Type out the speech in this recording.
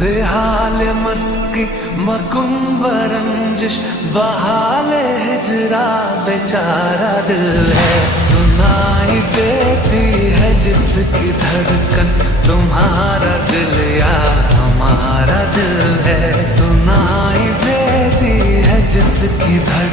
जिहाल मस्की मकुम्ब रंजिश बहाल हिजरा बेचारा दिल है। सुनाई देती है जिसकी धड़कन तुम्हारा दिल या हमारा दिल है। सुनाई देती है जिसकी धड़कन